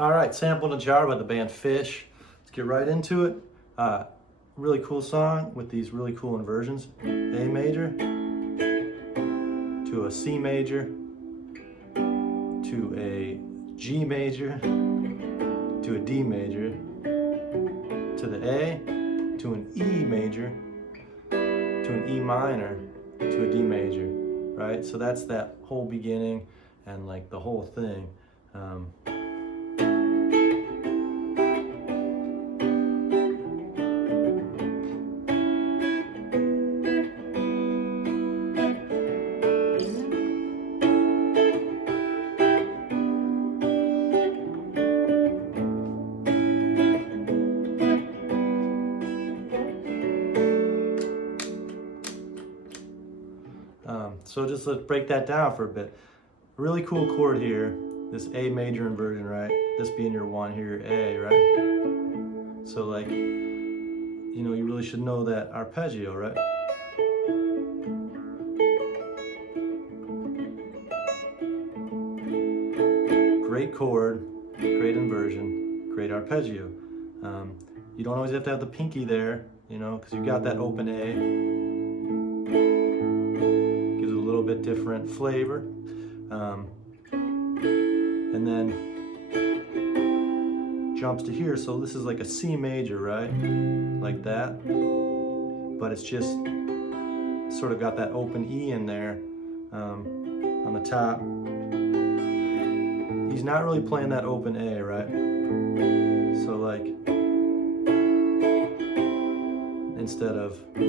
All right, Sample in a Jar by the band Phish. Let's get right into it. Really cool song with these really cool inversions. A major to a C major to a G major to a D major to the A to an E major to an E minor to a D major, right? So that's that whole beginning and like the whole thing. So just let's break that down for a bit. Really cool chord here, this A major inversion, right? This being your 1, here your A, right? So like, you know, you really should know that arpeggio, right? Great chord, great inversion, great arpeggio. You don't always have to have the pinky there, you know, because you got that open A. Gives it a little bit different flavor. And then jumps to here, so this is like a C major, right? Like that. But it's just sort of got that open E in there on the top. He's not really playing that open A, right? So like, instead of, I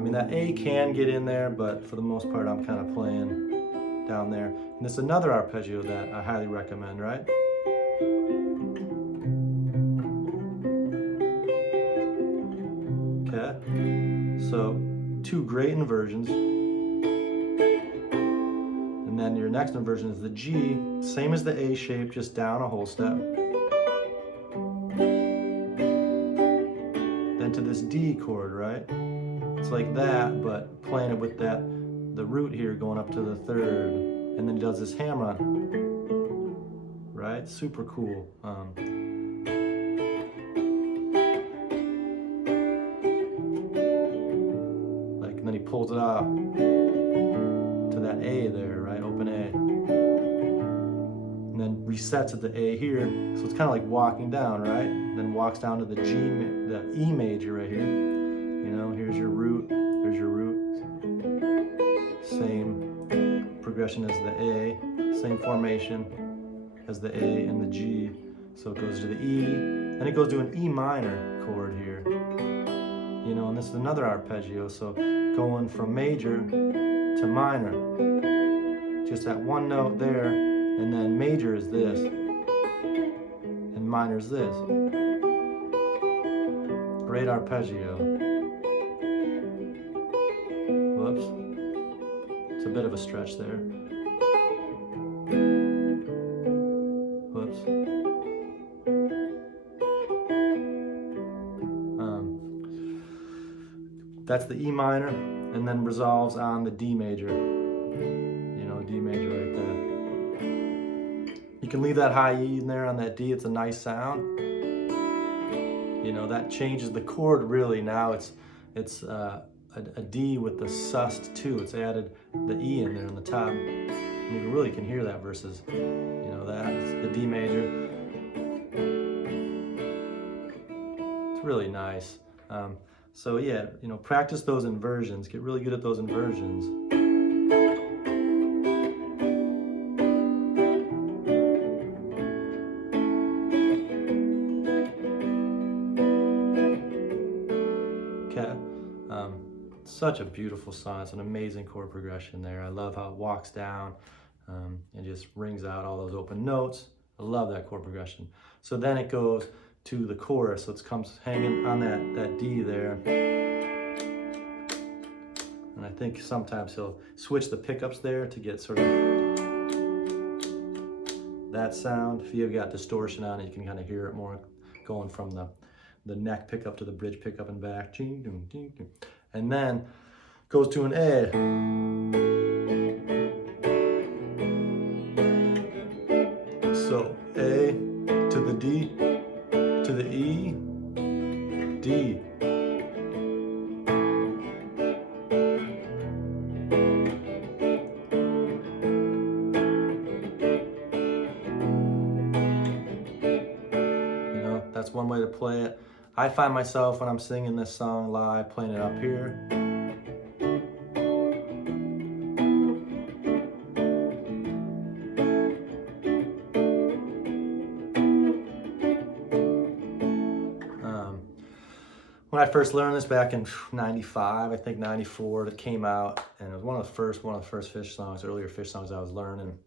mean that A can get in there, but for the most part I'm kind of playing down there. And this is another arpeggio that I highly recommend, right? Okay, so 2 great inversions. And then your next inversion is the G, same as the A shape, just down a whole step. Then to this D chord, right? It's like that, but playing it with that, the root here going up to the 3rd, and then he does this hammer on, right? Super cool. Like, and then he pulls it off to that A there, right? Open A. And then resets at the A here, so it's kind of like walking down, right? And then walks down to the G, the E major right here. You know, here's your root, there's your root. Same progression as the A, same formation as the A and the G. So it goes to the E, then it goes to an E minor chord here. You know, and this is another arpeggio, so going from major to minor. Just that one note there, and then major is this, and minor is this. Great arpeggio. Whoops. It's a bit of a stretch there. Whoops. That's the E minor, and then resolves on the D major. You know, D major right there. You can leave that high E in there on that D, it's a nice sound. You know, that changes the chord really. Now it's a D with the sus 2. It's added the E in there on the top. And you really can hear that versus, you know, that. It's the D major. It's really nice. So yeah, you know, practice those inversions. Get really good at those inversions. Okay. Such a beautiful song. It's an amazing chord progression there. I love how it walks down and just rings out all those open notes. I love that chord progression. So then it goes to the chorus, so it comes hanging on that D there. And I think sometimes he'll switch the pickups there to get sort of that sound. If you've got distortion on it, you can kind of hear it more going from the neck pickup to the bridge pickup and back. And then goes to an A. So A to the D, to the E, D. You know, that's one way to play it. I find myself when I'm singing this song live playing it up here. When I first learned this back in 95, I think 94, it came out, and it was one of the first Phish songs, earlier Phish songs I was learning.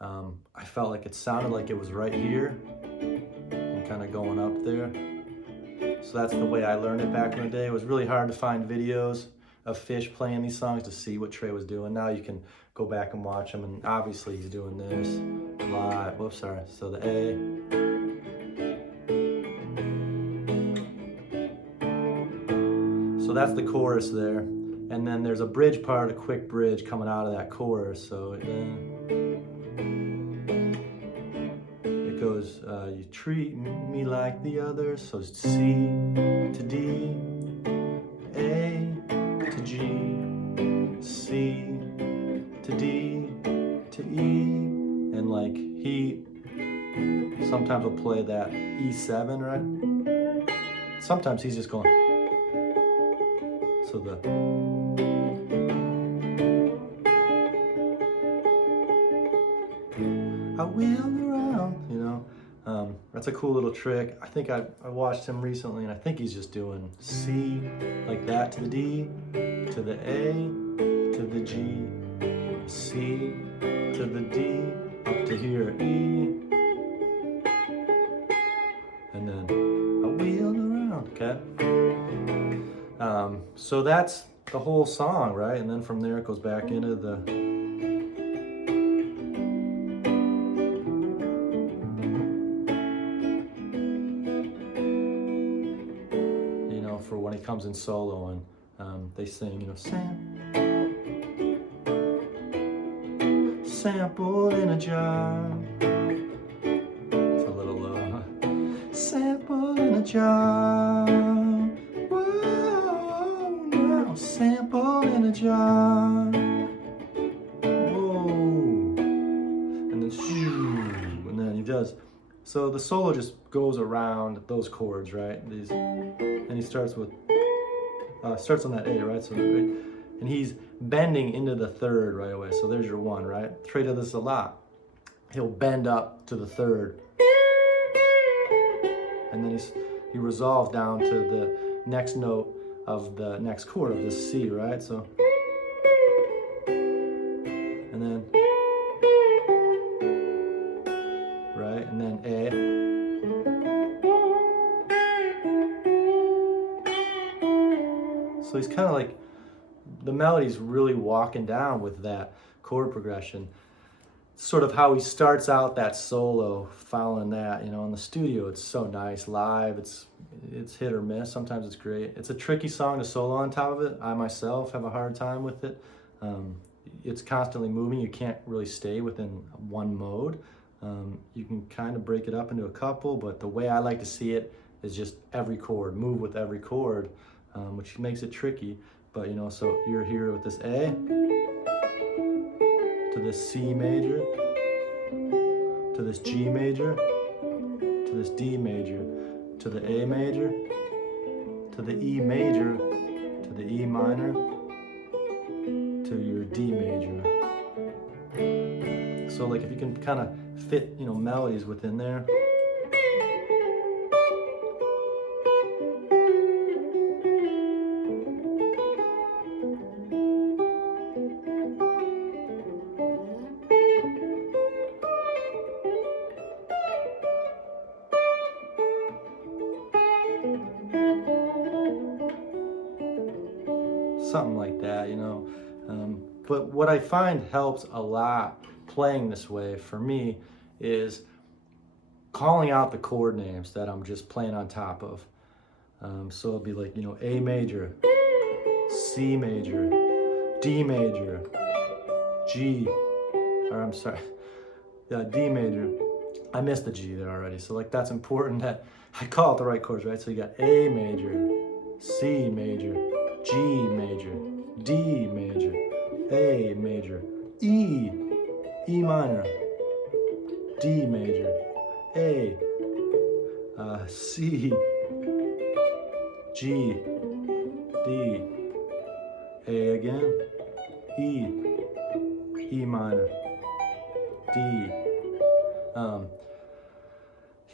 I felt like it sounded like it was right here and kind of going up there. So that's the way I learned it back in the day. It was really hard to find videos of Phish playing these songs to see what Trey was doing. Now you can go back and watch him, and obviously he's doing this live. Whoops, sorry. So the A. So that's the chorus there, and then there's a bridge part, a quick bridge coming out of that chorus. So it goes, you treat me like the others. So it's C to D, A to G, C to D to E, and like he sometimes will play that E7, right? Sometimes he's just going. So the I wheel around, you know, that's a cool little trick. I think I watched him recently, and I think he's just doing C like that to the D, to the A, to the G, C to the D, up to here, E, and then I wheel around, okay? So that's the whole song, right? And then from there it goes back into the, you know, for when he comes in solo, and they sing, you know, sample in a jar. It's a little low. Sample in a jar. Sample in a jar. Whoa. And then he does. So the solo just goes around those chords, right? These, and he starts with starts on that A, right? So and he's bending into the third right away. So there's your one, right? Trey does this a lot. He'll bend up to the third, and then he resolves down to the next note of the next chord of this C, right? So, and then, right, and then A. So he's kind of like, the melody's really walking down with that chord progression. Sort of how he starts out that solo, following that, you know, in the studio. It's so nice. Live, it's hit or miss. Sometimes it's great. It's a tricky song to solo on top of it. I myself have a hard time with it. It's constantly moving. You can't really stay within one mode. You can kind of break it up into a couple, but the way I like to see it is just every chord, move with every chord, which makes it tricky. But, you know, so you're here with this A, to this C major, to this G major, to this D major, to the A major, to the E major, to the E minor, to your D major. So like if you can kind of fit, you know, melodies within there. Something like that, you know. But what I find helps a lot playing this way for me is calling out the chord names that I'm just playing on top of. So it'll be like, you know, A major, C major, D major, G, or I'm sorry, D major, I missed the G there already. So like that's important that I call it the right chords, right? So you got A major, C major, G major, D major, A major, E minor, D major, A, C, G, D, A again, E minor, D.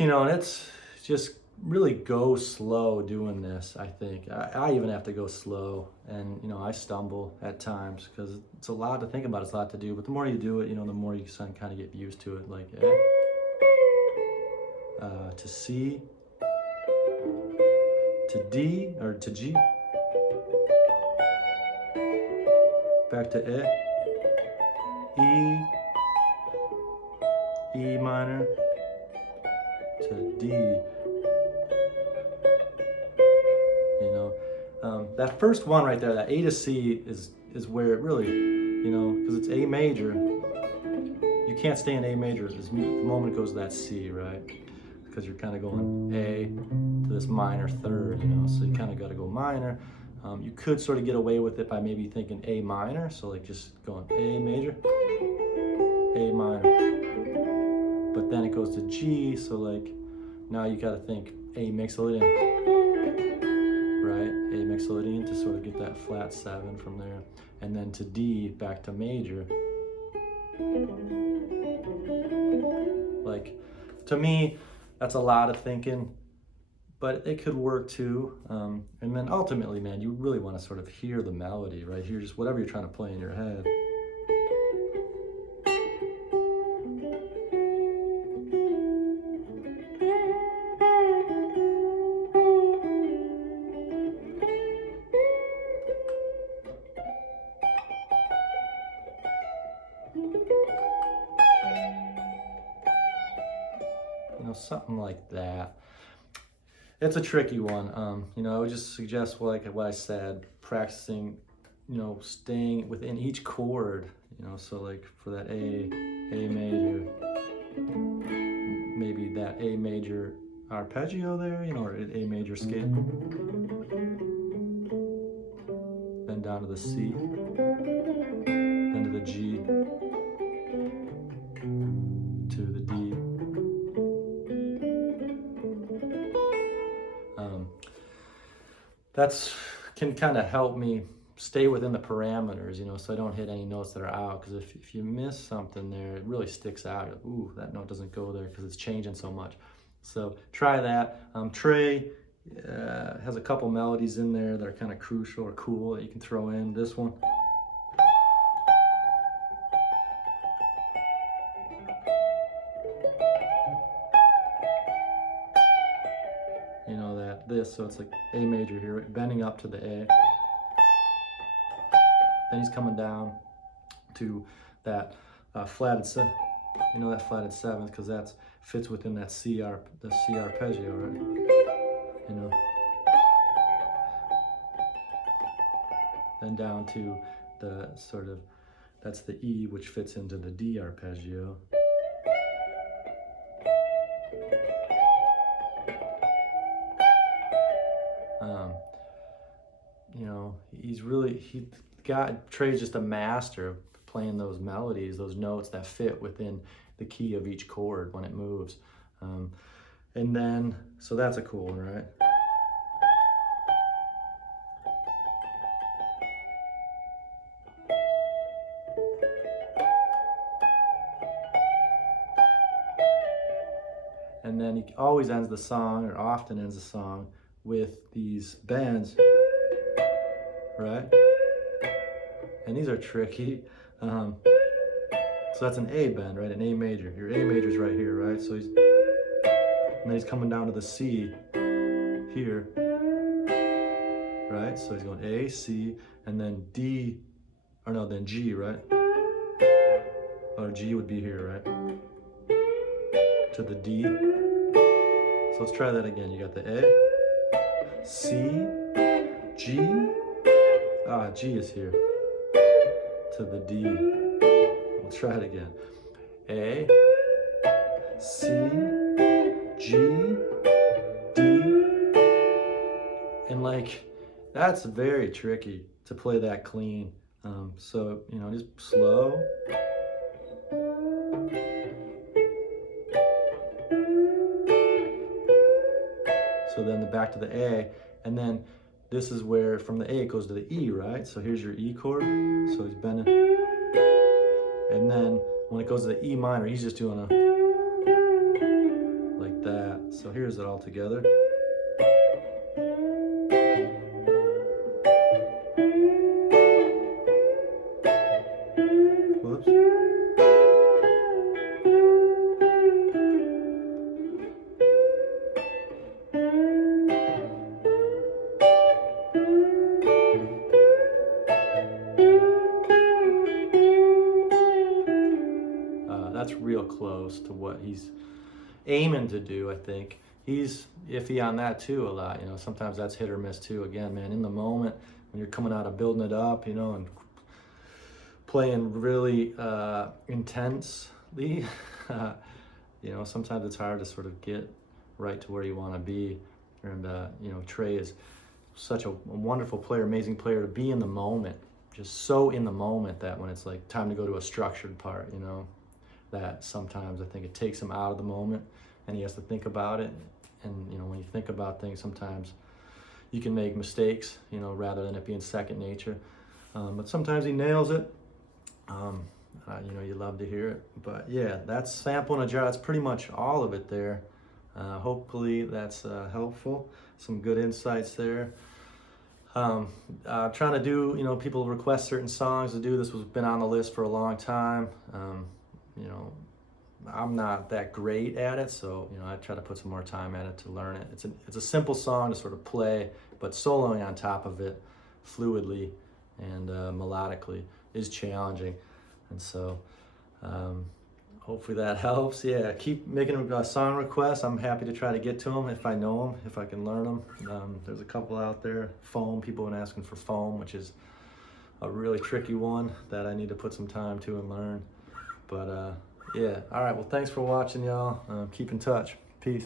You know, and it's just really go slow doing this, I think. I even have to go slow, and, you know, I stumble at times because it's a lot to think about, it's a lot to do, but the more you do it, you know, the more you kind of get used to it, like to C, to D, or to G, back to E minor, to D. You know, that first one right there, that A to C is where it really, you know, because it's A major. You can't stay in A major the moment it goes to that C, right? Because you're kind of going A to this minor third, you know, so you kind of got to go minor. You could sort of get away with it by maybe thinking A minor, so like just going A major, A minor. But then it goes to G, so like now you got to think A mixolydian, right? A mixolydian to sort of get that flat 7 from there. And then to D, back to major. Like, to me, that's a lot of thinking, but it could work too. And then ultimately, man, you really want to sort of hear the melody, right? Hear just whatever you're trying to play in your head. You know, something like that. It's a tricky one. You know, I would just suggest, like what I said, practicing, you know, staying within each chord, you know, so like for that A major, maybe that A major arpeggio there, you know, or A major scale. Then down to the C, then to the G, to the D. That's can kind of help me stay within the parameters, you know, so I don't hit any notes that are out, because if you miss something there, it really sticks out. You're like, ooh, that note doesn't go there because it's changing so much. So try that. TREY has a couple melodies in there that are kind of crucial or cool that you can throw in. This one. You know, this, so it's like A major here, bending up to the A. Then he's coming down to that flatted seventh. You know, that flatted seventh, because that fits within that the C arpeggio, right? You know. Then down to the sort of, that's the E, which fits into the D arpeggio. You know, TREY's just a master of playing those melodies, those notes that fit within the key of each chord when it moves. And then, so that's a cool one, right? And then he always ends the song, or often ends the song, with these bends, right? And these are tricky. So that's an A bend, right? An A major. Your A major's right here, right? So and then he's coming down to the C here, right? So he's going A, C, and then D, or no, then G, right? Or G would be here, right? To the D. So let's try that again. You got the A, C, G, G is here, to the D. Let's try it again. A, C, G, D, and like, that's very tricky to play that clean. So, you know, just slow. So then back to the A, and then this is where from the A it goes to the E, right? So here's your E chord, so he's bending. And then when it goes to the E minor, he's just doing a, like that. So here's it all together. Whoops. That's real close to what he's aiming to do, I think. He's iffy on that too a lot, you know, sometimes that's hit or miss too. Again, man, in the moment, when you're coming out of building it up, you know, and playing really intensely, you know, sometimes it's hard to sort of get right to where you want to be. And, you know, Trey is such a wonderful player, amazing player to be in the moment, just so in the moment that when it's like time to go to a structured part, you know, that sometimes I think it takes him out of the moment and he has to think about it. And, you know, when you think about things, sometimes you can make mistakes, you know, rather than it being second nature. But sometimes he nails it. You know, you love to hear it. But yeah, that's Sample in a Jar. That's pretty much all of it there. Hopefully that's helpful. Some good insights there. Trying to do, you know, people request certain songs to do. This has been on the list for a long time. You know, I'm not that great at it, so, you know, I try to put some more time at it to learn it. It's a simple song to sort of play, but soloing on top of it fluidly and melodically is challenging. And so hopefully that helps. Yeah, keep making song requests. I'm happy to try to get to them if I know them, if I can learn them. There's a couple out there. Foam, people have been asking for Foam, which is a really tricky one that I need to put some time to and learn. But yeah, all right, well, thanks for watching, y'all. Keep in touch. Peace.